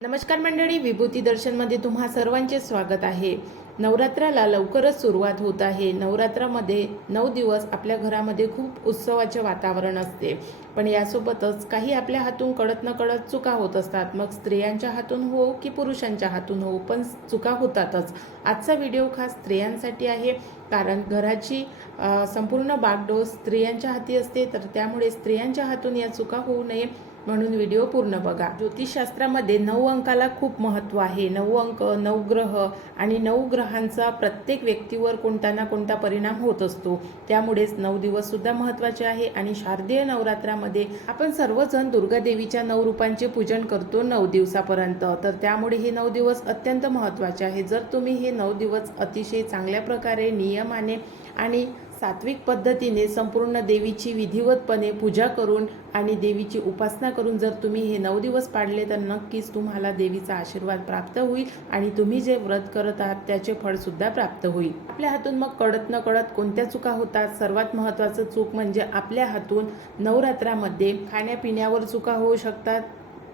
नमस्कार मंडळी विभूती दर्शनमध्ये तुम्हा सर्वांचे स्वागत आहे. नवरात्राला लवकरच सुरुवात होत आहे. नवरात्रामध्ये नऊ दिवस आपल्या घरामध्ये खूप उत्सवाचे वातावरण असते. पण यासोबतच काही आपल्या हातून कळत न कळत चुका होत असतात. मग स्त्रियांच्या हातून हो की पुरुषांच्या हातून हो पण चुका होतातच. आजचा व्हिडिओ खास स्त्रियांसाठी आहे. कारण घराची संपूर्ण बागडोस स्त्रियांच्या हाती असते. तर त्यामुळे स्त्रियांच्या हातून या चुका होऊ नये. म्हणून व्हिडिओ पूर्ण बघा. ज्योतिषशास्त्रामध्ये नऊ अंकाला खूप महत्त्व आहे. नऊ अंक नऊ ग्रह आणि नऊ ग्रहांचा प्रत्येक व्यक्तीवर कोणता ना कोणता परिणाम होत असतो. त्यामुळेच नऊ दिवससुद्धा महत्त्वाचे आहे आणि शारदीय नवरात्रामध्ये आपण सर्वजण दुर्गादेवीच्या नऊ रूपांचे पूजन करतो नऊ दिवसापर्यंत. तर त्यामुळे हे नऊ दिवस अत्यंत महत्त्वाचे आहे. जर तुम्ही हे नऊ दिवस अतिशय चांगल्या प्रकारे नियमाने आणि सात्विक पद्धतीने संपूर्ण देवीची विधिवतपणे पूजा करून आणि देवीची उपासना करून जर तुम्ही हे नऊ दिवस पाडले तर नक्कीच तुम्हाला देवीचा आशीर्वाद प्राप्त होईल आणि तुम्ही जे व्रत करत आहात त्याचे फळसुद्धा प्राप्त होईल. आपल्या हातून मग कळत न कळत कोणत्या चुका होतात? सर्वात महत्त्वाचं चूक म्हणजे आपल्या हातून नवरात्रामध्ये खाण्यापिण्यावर चुका होऊ शकतात.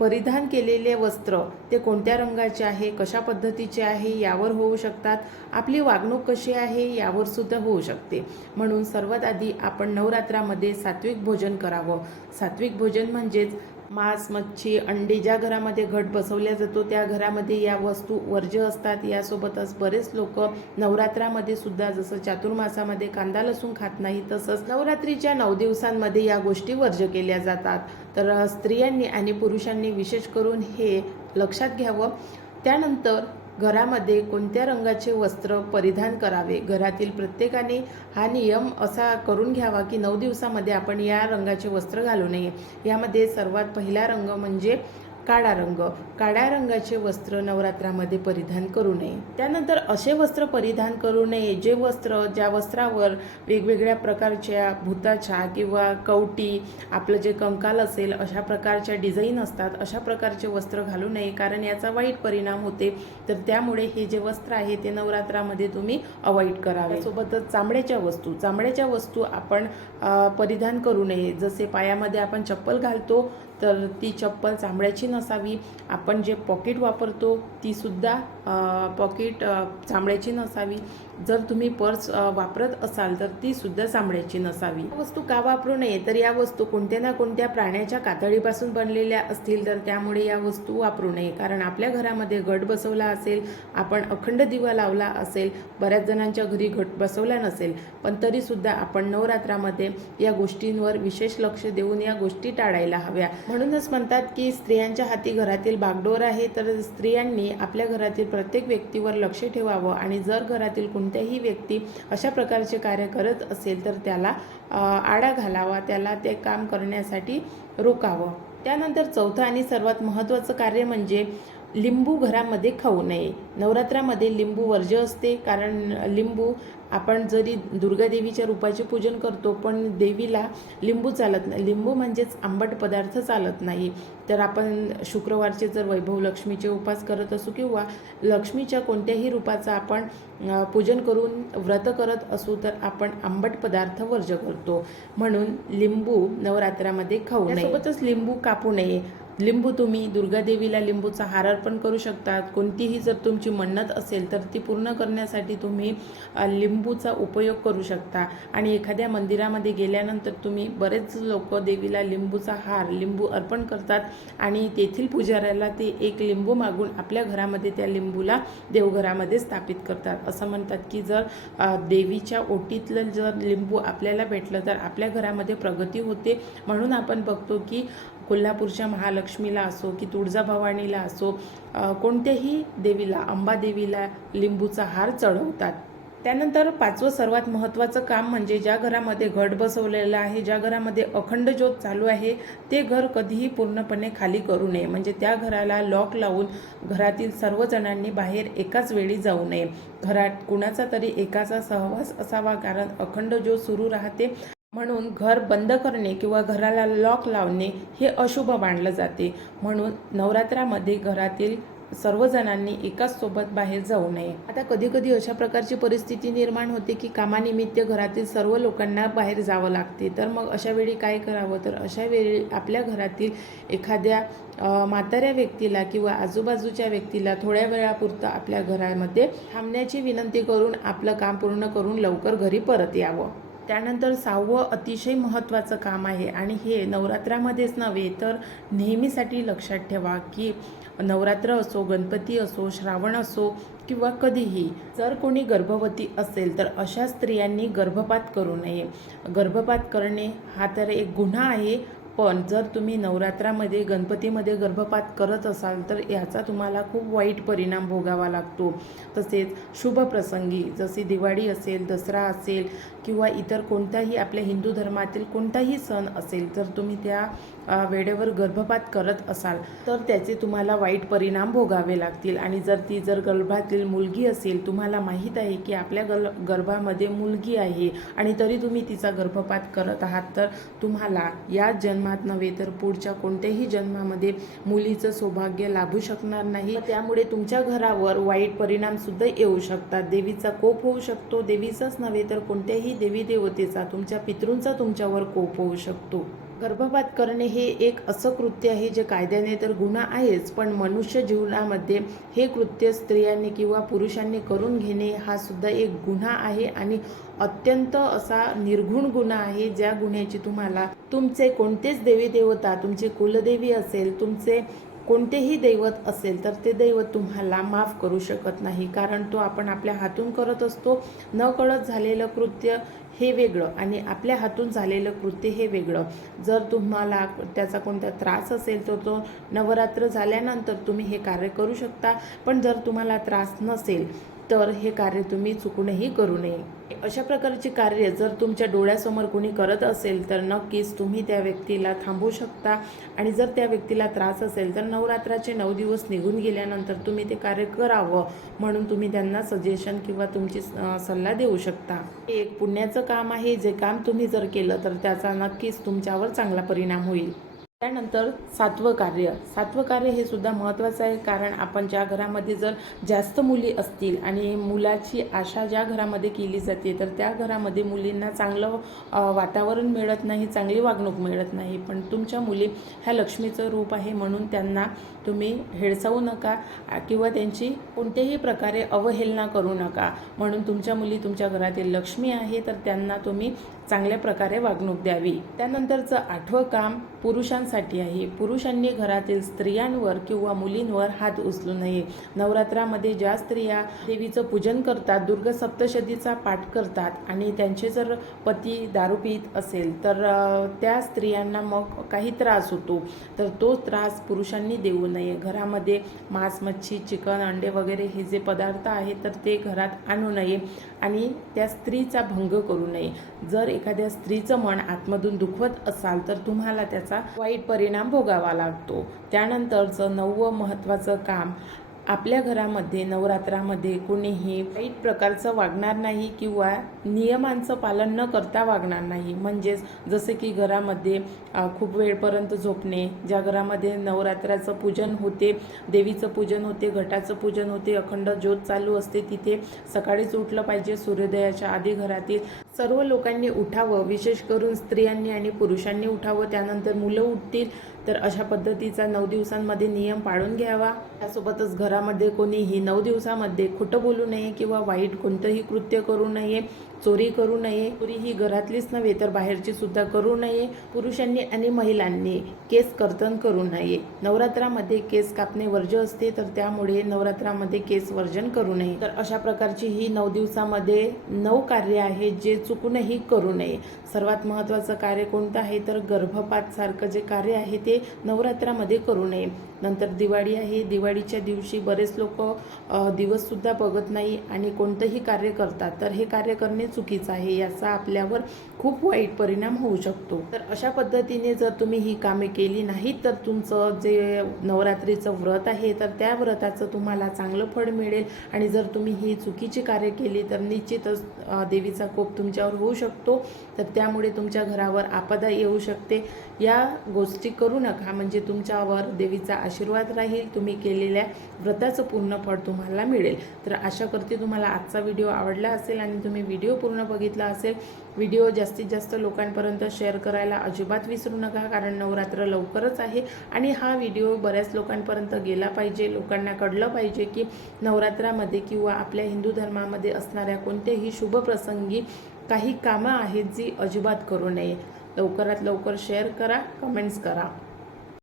परिधान केलेले वस्त्र ते कोणत्या रंगाचे आहे कशा पद्धतीचे आहे यावर होऊ शकतात. आपली वागणूक कशी आहे यावर सुद्धा होऊ शकते. म्हणून सर्वात आधी आपण नवरात्रामध्ये सात्विक भोजन करावं. सात्विक भोजन म्हणजेच मांस मच्छी अंडी ज्या घरामध्ये घट बसवल्या जातो त्या घरामध्ये या वस्तू वर्ज्य असतात. यासोबतच बरेच लोक नवरात्रामध्ये सुद्धा जसं चातुर्मासामध्ये कांदा लसूण खात नाही तसंच नवरात्रीच्या नऊ दिवसांमध्ये या गोष्टी वर्ज्य केल्या जातात. तर स्त्रियांनी आणि पुरुषांनी विशेष करून हे लक्षात घ्यावं. त्यानंतर घरामध्ये कोणत्या रंगाचे वस्त्र परिधान करावे? घरातील प्रत्येकाने हा नियम असा करून घ्यावा की नऊ दिवसामध्ये आपण या रंगाचे वस्त्र घालू नये. यामध्ये सर्वात पहिला रंग म्हणजे काळा रंग. काळ्या रंगाचे वस्त्र नवरात्रामध्ये परिधान करू नये. त्यानंतर असे वस्त्र परिधान करू नये जे वस्त्र ज्या वस्त्रावर वेगवेगळ्या प्रकारच्या भूताच्या किंवा कवटी आपलं जे कंकाल असेल अशा प्रकारच्या डिझाईन असतात. अशा प्रकारचे वस्त्र घालू नये. कारण याचा वाईट परिणाम होते. तर त्यामुळे हे जे वस्त्र आहे ते नवरात्रामध्ये तुम्ही अवॉइड करावे. सोबतच चामड्याच्या वस्तू. चामड्याच्या वस्तू आपण परिधान करू नये. जसे पायामध्ये आपण चप्पल घालतो तर ती चप्पल चांबड्याची नसावी. आपण जे पॉकेट वापरतो तीसुद्धा पॉकेट चांबड्याची नसावी. जर तुम्ही पर्स वापरत असाल तर तीसुद्धा चांबड्याची नसावी. वस्तू का वापरू नये? तर या वस्तू कोणत्या ना कोणत्या प्राण्याच्या कातडीपासून बनलेल्या असतील तर त्यामुळे या वस्तू वापरू नये. कारण आपल्या घरामध्ये घट बसवला असेल आपण अखंड दिवा लावला असेल बऱ्याच जणांच्या घरी घट बसवला नसेल पण तरीसुद्धा आपण नवरात्रामध्ये या गोष्टींवर विशेष लक्ष देऊन या गोष्टी टाळायला हव्या. म्हणूनच म्हणतात की स्त्रियांच्या हाती घरातील बागडोर आहे तर स्त्रियांनी आपल्या घरातील प्रत्येक व्यक्तीवर लक्ष ठेवावं आणि जर घरातील कोणत्याही व्यक्ती अशा प्रकारचे कार्य करत असेल तर त्याला आडा आळा घालावा त्याला ते काम करण्यासाठी रोकावं. त्यानंतर चौथं आणि सर्वात महत्त्वाचं कार्य म्हणजे लिंबू घरामध्ये खाऊ नये. नवरात्रामध्ये लिंबू वर्ज्य असते कारण लिंबू आपण जरी दुर्गादेवीच्या रूपाचे पूजन करतो पण देवीला लिंबू चालत नाही. लिंबू म्हणजेच आंबट पदार्थ चालत नाही. तर आपण शुक्रवारचे जर वैभव लक्ष्मीचे उपास करत असू किंवा लक्ष्मीच्या कोणत्याही रूपाचं आपण पूजन करून व्रत करत असू तर आपण आंबट पदार्थ वर्ज करतो. म्हणून लिंबू नवरात्रामध्ये खाऊ नये. सोबतच लिंबू कापू नये. लिंबू तुम्ही दुर्गादेवीला लिंबूचा हार अर्पण करू शकतात. कोणतीही जर तुमची मन्नत असेल तर ती पूर्ण करण्यासाठी तुम्ही लिंबूचा उपयोग करू शकता. आणि एखाद्या मंदिरामध्ये गेल्यानंतर तुम्ही बरेच लोक देवीला लिंबूचा हार लिंबू अर्पण करतात आणि तेथील पुजाऱ्याला ते एक लिंबू मागून आपल्या घरामध्ये त्या लिंबूला देवघरामध्ये स्थापित करतात. असं म्हणतात की जर देवीच्या ओटीतलं जर लिंबू आपल्याला भेटलं तर आपल्या घरामध्ये प्रगती होते. म्हणून आपण बघतो की कोल्हापूरच्या महालक्ष्मीला असो की तुळजाभवानीला असो कोणत्याही देवीला अंबादेवीला लिंबूचा हार चढवतात. त्यानंतर पाचवं सर्वात महत्त्वाचं काम म्हणजे ज्या घरामध्ये घट बसवलेलं आहे ज्या घरामध्ये अखंड ज्योत चालू आहे ते घर कधीही पूर्णपणे खाली करू नये. म्हणजे त्या घराला लॉक लावून घरातील सर्व जणांनी बाहेर एकाच वेळी जाऊ नये. घरात कुणाचा तरी एकाचा सहवास असावा कारण अखंड ज्योत सुरू राहते. म्हणून घर बंद करणे किंवा घराला लॉक लावणे हे अशुभ मानलं जाते. म्हणून नवरात्रामध्ये घरातील सर्वजणांनी एकाच सोबत बाहेर जाऊ नये. आता कधी कधी अशा प्रकारची परिस्थिती निर्माण होते की कामानिमित्त घरातील सर्व लोकांना बाहेर जावं लागते. तर मग अशा वेळी काय करावं? तर अशा वेळी आपल्या घरातील एखाद्या म्हाताऱ्या व्यक्तीला किंवा आजूबाजूच्या व्यक्तीला थोड्या वेळापुरतं आपल्या घरामध्ये थांबण्याची विनंती करून आपलं काम पूर्ण करून लवकर घरी परत यावं. त्यानंतर सहावं अतिशय महत्त्वाचं काम आहे. आणि हे नवरात्रामध्येच नव्हे तर नेहमीसाठी लक्षात ठेवा की नवरात्र असो गणपती असो श्रावण असो किंवा कधीही जर कोणी गर्भवती असेल तर अशा स्त्रियांनी गर्भपात करू नये. गर्भपात करणे हा तर एक गुन्हा आहे. पण जर तुम्ही नवरात्रामध्ये गणपतीमध्ये गर्भपात करत असाल तर याचा तुम्हाला खूप वाईट परिणाम भोगावा लागतो. तसेच शुभ प्रसंगी जसे दिवाळी असेल दसरा असेल किंवा इतर कोणताही आपल्या हिंदू धर्मातील कोणताही सण असेल तर तुम्ही त्या वेळेवर गर्भपात करत असाल तर त्याचे तुम्हाला वाईट परिणाम भोगावे लागतील. आणि जर ती जर गर्भातील मुलगी असेल तुम्हाला माहीत आहे की आपल्या गल गर्भामध्ये मुलगी आहे आणि तरी तुम्ही तिचा गर्भपात करत आहात तर तुम्हाला या जन्मात नव्हे तर पुढच्या कोणत्याही जन्मामध्ये मुलीचं सौभाग्य लाभू शकणार नाही. त्यामुळे तुमच्या घरावर वाईट परिणामसुद्धा येऊ शकतात. देवीचा कोप होऊ शकतो. देवीचाच नव्हे तर कोणत्याही देवी देवतेचा तुमच्या पितृंचा तुमच्यावर कोप होऊ शकतो. गर्भपात करणे हे एक असं कृत्य आहे जे कायद्याने तर गुन्हा आहेच पण मनुष्य जीवनामध्ये हे कृत्य स्त्रियांनी किंवा पुरुषांनी करून घेणे हा सुद्धा एक गुन्हा आहे आणि अत्यंत असा निर्गुण गुन्हा आहे ज्या गुन्ह्याची तुम्हाला तुमचे कोणतेच देवी देवता तुमची कुलदेवी असेल तुमचे कोणतेही दैवत असेल तर ते दैवत तुम्हाला माफ करू शकत नाही. कारण तो आपण आपल्या हातून करत असतो. न कळत झालेलं कृत्य हे वेगळं आणि आपल्या हातून झालेलं कृत्य हे वेगळं. जर तुम्हाला त्याचा कोणता त्रास असेल तर तो नवरात्र झाल्यानंतर तुम्ही हे कार्य करू शकता. पण जर तुम्हाला त्रास नसेल तर हे कार्य तुम्ही चुकूनही करू नये. अशा प्रकारची कार्य जर तुमच्या डोळ्यासमोर कोणी करत असेल तर नक्कीच तुम्ही त्या व्यक्तीला थांबवू शकता. आणि जर त्या व्यक्तीला त्रास असेल तर नवरात्राचे नऊ दिवस निघून गेल्यानंतर तुम्ही ते कार्य करावं म्हणून तुम्ही त्यांना सजेशन किंवा तुमची सल्ला देऊ शकता. हे एक पुण्याचं काम आहे जे काम तुम्ही जर केलं तर त्याचा नक्कीच तुमच्यावर चांगला परिणाम होईल. त्यानंतर सातवं कार्य. सातवं कार्य हे सुद्धा महत्त्वाचं आहे कारण आपण ज्या घरामध्ये जर जास्त मुली असतील आणि मुलाची आशा ज्या घरामध्ये केली जाते तर त्या घरामध्ये मुलींना चांगलं वातावरण मिळत नाही चांगली वागणूक मिळत नाही. पण तुमच्या मुली ह्या लक्ष्मीचं रूप आहे म्हणून त्यांना तुम्ही हेळसावू नका किंवा त्यांची कोणत्याही प्रकारे अवहेलना करू नका. म्हणून तुमच्या मुली तुमच्या घरातील लक्ष्मी आहे तर त्यांना तुम्ही चांगल्या प्रकारे वागणूक द्यावी. त्यानंतरचं आठवं काम पुरुषांसाठी आहे. पुरुषांनी घरातील स्त्रियांवर किंवा मुलींवर हात उचलू नये. नवरात्रामध्ये ज्या स्त्रिया देवीचं पूजन करतात दुर्ग सप्तशतीचा पाठ करतात आणि त्यांचे जर पती दारू पित असेल तर त्या स्त्रियांना मग काही त्रास होतो. तर तो त्रास पुरुषांनी देऊ नये. घरामध्ये मांस मच्छी चिकन अंडे वगैरे हे जे पदार्थ आहेत तर ते घरात आणू नये आणि त्या स्त्रीचा भंग करू नये. जर एखाद्या स्त्रीचं मन आतमधून दुखवत असाल तर तुम्हाला त्याचा वाईट परिणाम भोगावा लागतो. त्यानंतरचं नववं महत्त्वाचं काम आपल्या घरामध्ये नवरात्रामध्ये कोणीही वाईट प्रकारचं वागणार नाही किंवा नियमांचं पालन न करता वागणार नाही. म्हणजेच जसे की घरामध्ये खूप वेळपर्यंत झोपणे ज्या घरामध्ये नवरात्राचं पूजन होते देवीचं पूजन होते घटाचं पूजन होते अखंड ज्योत चालू असते तिथे सकाळीच उठलं पाहिजे सूर्योदयाच्या आधी घरातील सर्व लोकांनी उठावं. विशेष करून स्त्रियांनी आणि पुरुषांनी उठावं. त्यानंतर मुलं उठतील तर अशा पद्धतीचा नऊ दिवसांमध्ये नियम पाळून घ्यावा. त्यासोबतच घरामध्ये कोणीही नऊ दिवसामध्ये खोटं बोलू नये किंवा वाईट कोणतंही कृत्य करू नये. चोरी करू नये. चोरी ही घरातलीच नव्हे तर बाहेरची सुद्धा करू नये. पुरुषांनी आणि महिलांनी केस कर्तन करू नये. नवरात्रामध्ये केस कापणे वर्ज्य असते तर त्यामुळे नवरात्रामध्ये केस वर्जन करू नये. तर अशा प्रकारची ही नऊ दिवसामध्ये नऊ कार्य आहेत जे चुकूनही करू नये. सर्वात महत्त्वाचं कार्य कोणतं आहे? तर गर्भपात सारखं जे कार्य आहे ते नवरात्रामध्ये करू नये. नंतर दिवाळी आहे. दिवाळीच्या दिवशी बरेच लोक दिवससुद्धा बघत नाही आणि कोणतंही कार्य करतात. तर हे कार्य करणे चुकीचं आहे याचा आपल्यावर खूप वाईट परिणाम होऊ शकतो. तर अशा पद्धतीने जर तुम्ही ही कामे केली नाहीत तर तुमचं जे नवरात्रीचं व्रत आहे तर त्या व्रताचं तुम्हाला चांगलं फळ मिळेल. आणि जर तुम्ही ही चुकीची कार्य केली तर निश्चितच देवीचा कोप तुमच्यावर होऊ शकतो. तर त्यामुळे तुमच्या घरावर आपदा येऊ शकते. या गोष्टी करू नका. म्हणजे तुमच्यावर देवीचा आशीर्वाद राहील. तुम्ही केलेल्या व्रताचं पूर्ण फळ तुम्हाला मिळेल. तर आशा करते तुम्हाला आजचा व्हिडिओ आवडला असेल आणि तुम्ही व्हिडिओ पूर्ण बघितला असेल व्हिडिओ जास्तीत जास्त लोकांपर्यंत शेअर करायला अजिबात विसरू नका कारण नवरात्र लवकरच आहे आणि हा व्हिडिओ बऱ्याच लोकांपर्यंत गेला पाहिजे लोकांना कळलं पाहिजे की नवरात्रामध्ये किंवा आपल्या हिंदू धर्मामध्ये असणाऱ्या कोणत्याही शुभ प्रसंगी काही कामं आहेत जी अजिबात करू नये. लवकरात लवकर शेअर करा कमेंट्स करा.